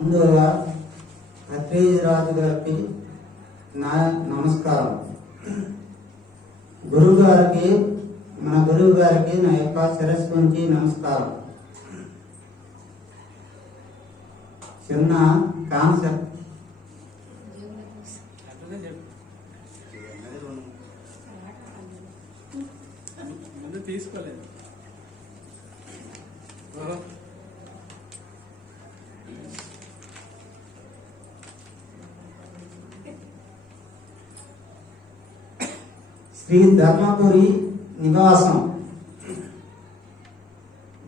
అందువల్ల అత్రేజ్ రాజు గారికి నా నమస్కారం. గురువు గారికి మన గురువు గారికి నా యొక్క శిరస్సు నుంచి నమస్కారం. చిన్న కాన్సెప్ట్. ముందు తీసుకోలేదు. శ్రీ ధర్మపురి నివాసం.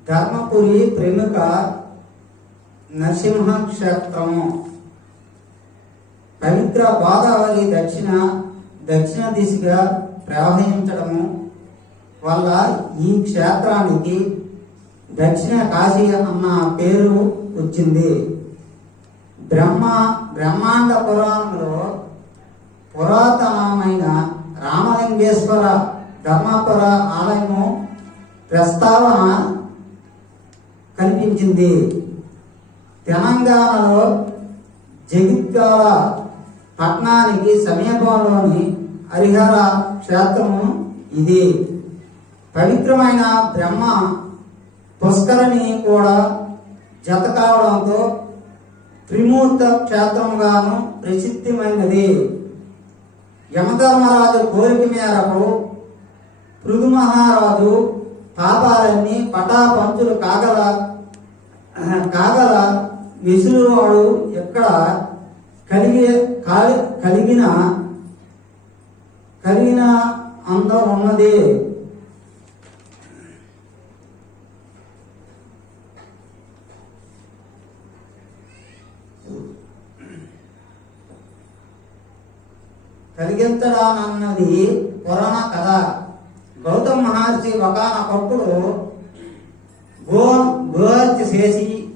ధర్మపురి ప్రముఖ నరసింహ క్షేత్రము పవిత్ర గోదావరి దక్షిణ దక్షిణ దిశగా ప్రవహించడము వల్ల ఈ క్షేత్రానికి దక్షిణ కాశీ అన్న పేరు వచ్చింది. బ్రహ్మ బ్రహ్మాండ పురాణంలో పురాతనమైన లింగేశ్వర ధర్మాపుర ఆలయము ప్రస్తావన కనిపించింది. తెలంగాణలో జగిత్యాల పట్టణానికి సమీపంలోని హరిహర క్షేత్రము ఇది. పవిత్రమైన బ్రహ్మ పుష్కరిణి కూడా జత కావడంతో త్రిమూర్త క్షేత్రంగాను ప్రసిద్ధిమైనది యమధర్మరాజు కోరిక మేరకు పృథు మహారాజు పాపాలన్నీ పటాపంచులు కాగల కాగల విసురువాడు ఎక్కడ కలిగి కాలి- కలిగిన కలిగిన అందం ఉన్నది. కలిగించడానన్నది పురాణ కథ. గౌతమ మహర్షి ఒకనొకప్పుడు గో గోహత్య చేసి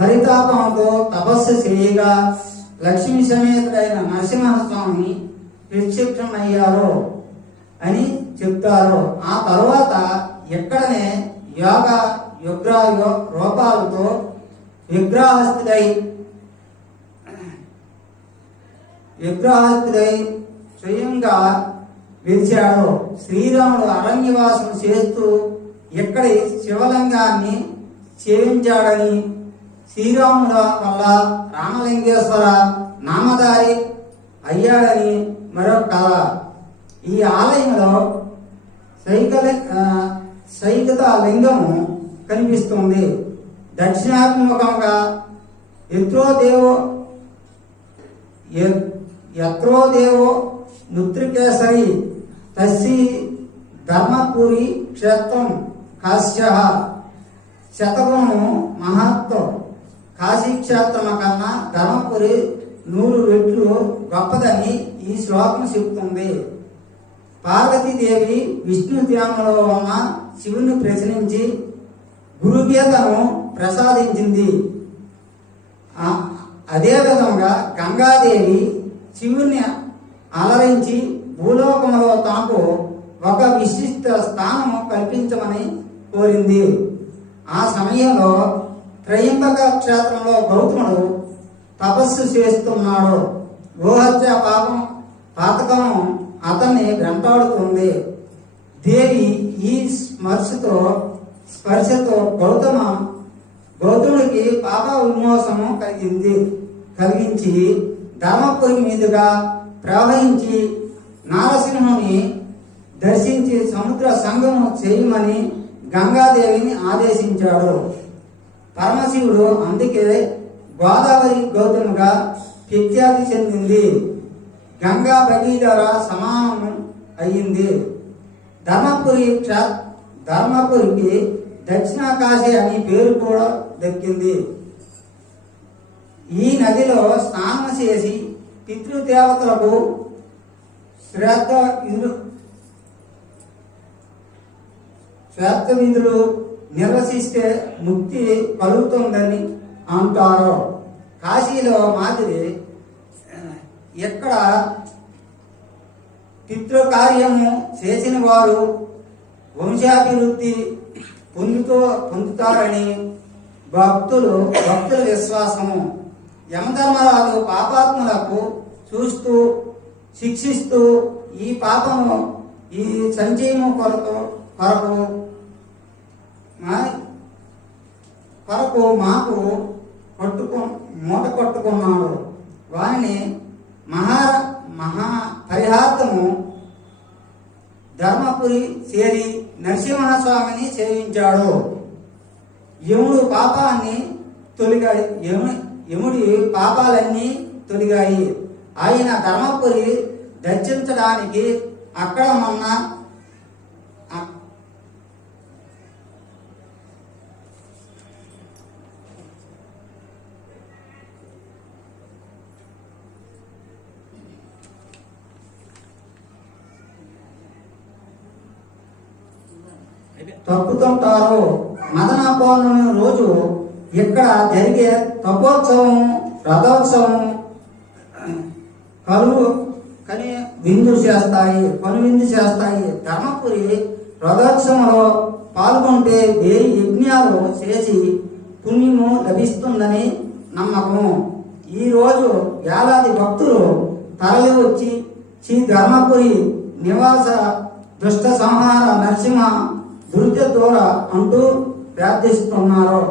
పరితాపంతో తపస్సు చేయగా లక్ష్మీ సమేతుడైన నరసింహస్వామి ప్రత్యక్షమయ్యారు అని చెప్తారు. ఆ తర్వాత ఎక్కడనే యోగ యుగ్ర రూపాలతో విగ్రహస్థుడై విగ్రహాస్తుడై స్వయంగా వెలిచాడు శ్రీరాముడు అరణ్యవాసం చేస్తూ ఇక్కడి శివలింగాన్ని సేవించాడని శ్రీరాముడు వల్ల రామలింగేశ్వర నామధారి అయ్యాడని మరొక కథ. ఈ ఆలయంలో సైకలి సైకత లింగము కనిపిస్తుంది. దక్షిణాత్మకంగా ఎత్రో దేవో యత్రో దేవో నృత్రికేసరి తస్సి ధర్మపురి క్షేత్రం కాశ్య శతకము మహత్వం కాశీ క్షేత్రం కన్నా ధర్మపురి నూరు రెట్లు గొప్పదని ఈ శ్లోకం చెబుతుంది పార్వతీదేవి విష్ణు ధ్యానంలో ఉన్న శివుని ప్రశ్నించి గురుగీతను ప్రసాదించింది. అదేవిధంగా అదే విధంగా గంగాదేవి శివుని అలరించి భూలోకంలో తాకు ఒక విశిష్ట స్థానము కల్పించమని కోరింది. ఆ సమయంలో త్రయంబక క్షేత్రంలో గౌతముడు తపస్సు చేస్తున్నాడు. గోహత్య పాపం పాతకం అతన్ని వెంటాడుతుంది. దేవి ఈ స్మర్శతో స్పర్శతో గౌతమ గౌతముడికి పాప విమోచనం కలిగింది కలిగించి ధర్మపురి మీదుగా ప్రవహించి నారసింహుని దర్శించి సముద్ర సంగము చేయమని గంగాదేవిని ఆదేశించాడు. పరమశివుడు అందుకే గోదావరి గౌతముగా ప్రఖ్యాతి చెందింది. గంగా భగీరథ సమానం అయ్యింది ధర్మపురి ధర్మపురికి దక్షిణ కాశీ అని పేరు కూడా దక్కింది. ఈ నదిలో స్నానం చేసి పితృదేవతలకు శ్రాద్ధ విధులు శ్రాద్ధ విధులు నిర్వసిస్తే ముక్తి కలుగుతుందని అంటారు. కాశీలో మాదిరి ఎక్కడ పితృకార్యము చేసిన వారు వంశాభివృద్ధి పొందుతూ పొందుతారని భక్తులు భక్తుల విశ్వాసము. యమధర్మరాజు పాపాత్ములకు చూస్తూ శిక్షిస్తూ ఈ పాపము ఈ సంచయము కొరకు కొరకు మా- కొరకు మాకు కొట్టుకు మూట కొట్టుకున్నాడు. వారిని మహా మహా పరిహార్థము ధర్మపురి చేరి నరసింహస్వామిని సేవించాడు. యముడు పాపాన్ని తొలిగా యముని యముడి పాపాలన్నీ తొలిగాయి. ఆయన ధర్మపురి దర్శించడానికి అక్కడ మొన్న తప్పుతుంటారు. మదన రోజు ఇక్కడ జరిగే తపోత్సవం రథోత్సవం కరువు కని విందు చేస్తాయి పను విందు చేస్తాయి. ధర్మపురి రథోత్సవంలో పాల్గొంటే వేయి యజ్ఞాలు చేసి పుణ్యము లభిస్తుందని నమ్మకం. ఈరోజు ఏడాది భక్తులు తరలి వచ్చి శ్రీ ధర్మపురి నివాస దుష్ట సంహార నరసింహ దుర్గ దూర అంటూ ప్రార్థిస్తున్నారు.